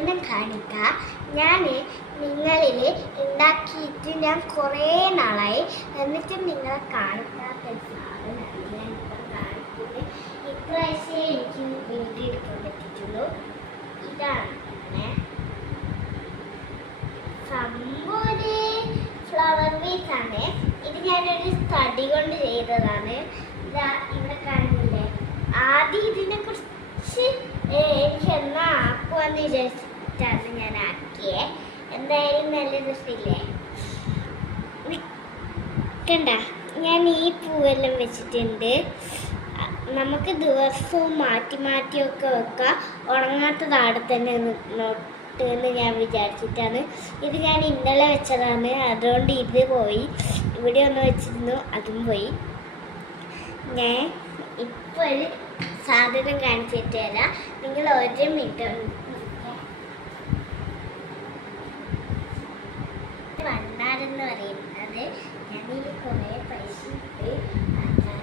സാധനം കാണിക്കാം. ഞാൻ നിങ്ങളിൽ ഉണ്ടാക്കിയിട്ട് ഞാൻ കുറേ നാളായി, എന്നിട്ടും നിങ്ങളെ കാണിക്കാത്ത സാധനമാണ് ഞാനിപ്പം കാണിക്കുന്നത്. ഇപ്രാവശ്യം എനിക്ക് വീഡിയോ എടുക്കാൻ പറ്റിയിട്ടുള്ളൂ. ഇതാണ് സംഭവം, ഫ്ലവർ വേസ് ആണ്. ഇത് ഞാനൊരു തടി കൊണ്ട് ചെയ്തതാണ്. ഇതാ ഇവിടെ കാണുന്നില്ലേ. ആദ്യം ഇതിനെ കുറിച്ച് എനിക്ക് എന്നാ ആക്കുവാന്ന് വിചാരിച്ചിട്ടാണ് ഞാൻ ആക്കിയേ. എന്തായാലും നല്ല രസമില്ലേ. കണ്ട, ഞാൻ ഈ പൂവെല്ലാം വെച്ചിട്ടുണ്ട്. നമുക്ക് ദിവസവും മാറ്റി മാറ്റിയൊക്കെ വെക്കാം. ഉണങ്ങാത്തത് അവിടെ തന്നെ എന്ന് ഞാൻ വിചാരിച്ചിട്ടാണ്. ഇത് ഞാൻ ഇന്നലെ വെച്ചതാണ്, അതുകൊണ്ട് ഇത് പോയി. ഇവിടെ ഒന്ന് വെച്ചിരുന്നു, അതും പോയി. ഞാൻ ഇപ്പോൾ ഒരു സാധനം കാണിച്ചിട്ട് തരാം. നിങ്ങൾ ഒരു മിനിറ്റ് വണ്ണാരെന്ന് പറയുന്നത് ഞാനിൽ കുറേ പൈസ ഇട്ട്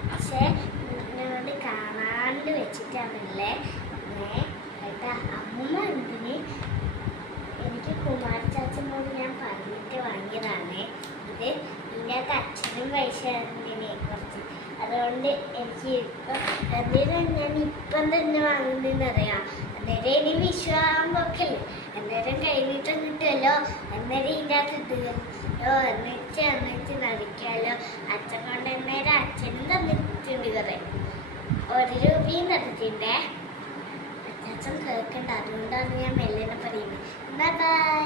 പക്ഷേ നിങ്ങളോട് കാണാണ്ട് വെച്ചിട്ടാണല്ലേ. കേട്ടാ, അമ്മ എന്തിന് എനിക്ക് കുമാരച്ചാച്ചനോട് ഞാൻ പറഞ്ഞിട്ട് വാങ്ങിയതാണ്. ഇത് ഇതിനകത്ത് അച്ഛനും പൈസ എന്തിനെ കുറച്ച്, അതുകൊണ്ട് എനിക്ക് ഇപ്പം എന്തിനാ ഞാൻ ഇപ്പം തന്നെ വാങ്ങുന്നതെന്നറിയാം. അന്നേരം ഇനി വിഷുവാകുമ്പോഴൊക്കെ അല്ലേ, അന്നേരം കഴിഞ്ഞിട്ട് കിട്ടുമല്ലോ. അന്നേരം ഇതിൻ്റെ അകത്ത് ഇടുമല്ലോ, എന്നിട്ട് നടിക്കാമല്ലോ. അച്ഛൻ കൊണ്ട് അന്നേരം അച്ഛനും തന്നിട്ടുണ്ട് കുറേ. 1 രൂപയും തന്നിട്ടുണ്ടേ. അച്ഛൻ കേൾക്കണ്ട, അതുകൊണ്ടാണ് ഞാൻ മെല്ലനെ പറയുന്നത്. Bye bye.